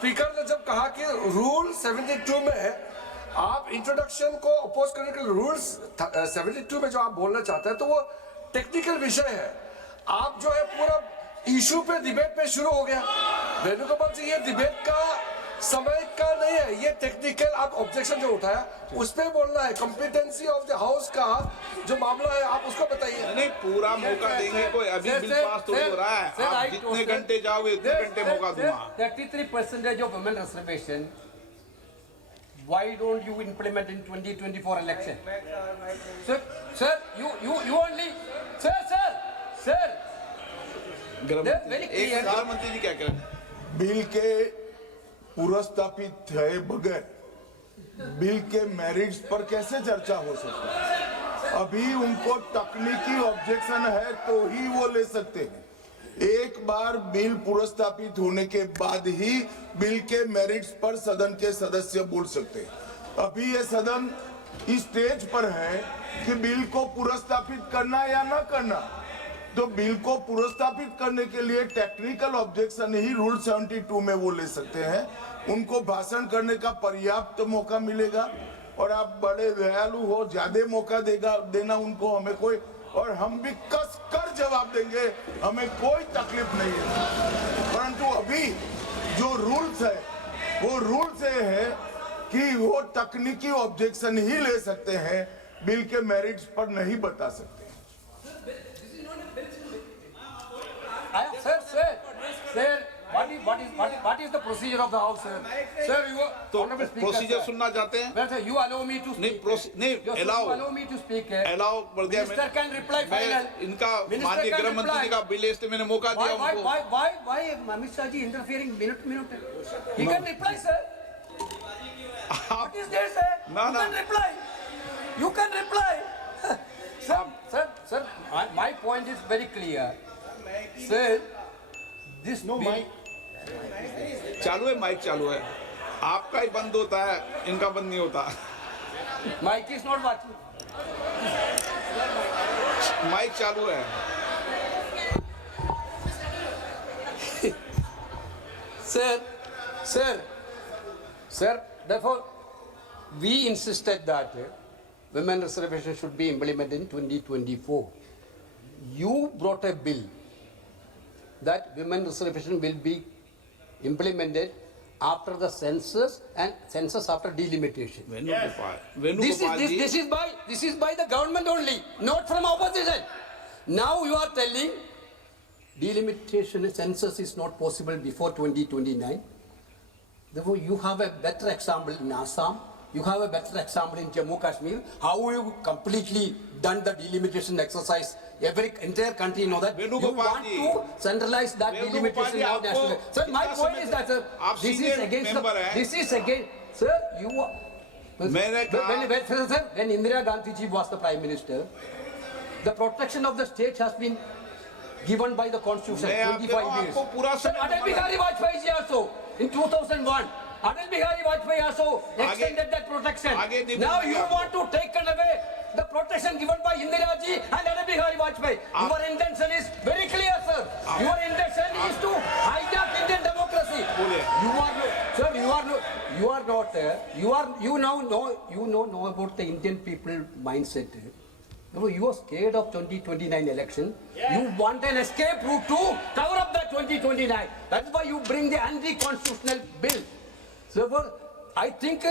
स्पीकर ने जब कहा कि रूल 72 में आप इंट्रोडक्शन को अपोज करने के रूल्स 72 में जो आप बोलना चाहते हैं तो वो टेक्निकल विषय है। आप जो है पूरा इशू पे डिबेट पे शुरू हो गया। वेणुगोपाल जी, ये डिबेट का समय का नहीं है, ये टेक्निकल आप ऑब्जेक्शन जो उठाया उस पे बोलना है। कॉम्पिटेंसी ऑफ द हाउस का जो मामला है आप उसको बताइए। नहीं, पूरा मौका देंगे, कोई अभी बिल पास थोड़ी हो रहा है। आप जितने घंटे जाओगे उतने घंटे मौका दूंगा। 33% of women reservation. Why don't you implement in 2024 election? Sir, you only, sir. एक गृह मंत्री जी क्या कह रहे हैं? बिल के पुरस्तापित है बगैर बिल के मेरिट्स पर कैसे चर्चा हो सकती है? अभी उनको तकनीकी ऑब्जेक्शन है तो ही वो ले सकते हैं। एक बार बिल पुरस्तापित होने के बाद ही बिल के मेरिट्स पर सदन के सदस्य बोल सकते हैं। अभी ये सदन इस स्टेज पर है कि बिल को पुरस्तापित करना या ना करना। तो बिल को पुरस्तापित करने के लिए टेक्निकल ऑब्जेक्शन ही रूल 72 में वो ले सकते हैं। उनको भाषण करने का पर्याप्त मौका मिलेगा और आप बड़े दयालु हो, ज्यादा मौका देना उनको, हमें कोई, और हम भी कस कर जवाब देंगे, हमें कोई तकलीफ नहीं है। परंतु अभी जो रूल्स है वो रूल्स है कि वो तकनीकी ऑब्जेक्शन ही ले सकते हैं, बिल के मेरिट्स पर नहीं बता सकते। Sir, what is the procedure of the house, sir? Sir, you तो प्रोसीजर सुनना चाहते हैं? Well, sir, you allow me to speak. नहीं, allow me to speak. Allow बढ़ गया। Minister can reply final. इनका माननीय गृह मंत्री का बिल इसलिए मैंने मौका दिया उनको। Why Amit Shah ji interfering minute? He can reply, sir. What is there, sir? You can reply. Sir, my point is very clear. Sir, this bill. Mic चालू है, आपका ही बंद होता है, इनका बंद नहीं होता। Mic is not working. Mic चालू है। Sir, therefore, we insisted that women reservation should be implemented in 2024. You brought a bill that women reservation will be implemented after the census and census after delimitation. This is by the government only, not from opposition. Now you are telling delimitation census is not possible before 2029. Therefore, you have a better example in Assam. You have a better example in Jammu Kashmir. How you completely done the delimitation exercise. Every entire country know that. You want to centralize that delimitation now nationally. Sir, my point is that, sir, this is against sir, you are. When Indira Gandhi ji was the Prime Minister, the protection of the state has been given by the Constitution 25 years. Sir, Atal Bihari Vajpayee ji also in 2001. Atal Bihari Vajpayee also extended that protection. Now you want to take away the protection given by Indira ji and Atal Bihari Vajpayee. Your intention is very clear, sir. Your intention is to hijack Indian democracy. You know about the Indian people mindset. You are scared of 2029 election. You want an escape route to cover up the 2029. That's why you bring the anti-constitutional bill. So, I think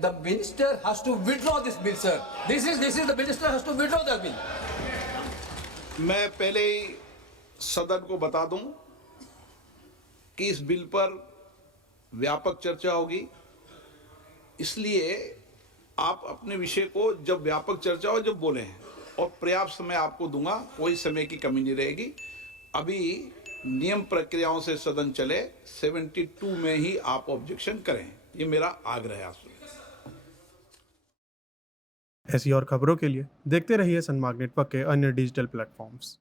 the minister has to withdraw this bill, sir. This is the minister has to withdraw the bill. मैं पहले ही सदन को बता दूं कि इस बिल पर व्यापक चर्चा होगी, इसलिए आप अपने विषय को जब व्यापक चर्चा हो जब बोले हैं और पर्याप्त समय आपको दूंगा, कोई समय की कमी नहीं रहेगी। अभी नियम प्रक्रियाओं से सदन चले, 72 में ही आप ऑब्जेक्शन करें, ये मेरा आग्रह है आपसे। ऐसी और खबरों के लिए देखते रहिए सनमार्ग नेटवर्क के अन्य डिजिटल प्लेटफॉर्म्स।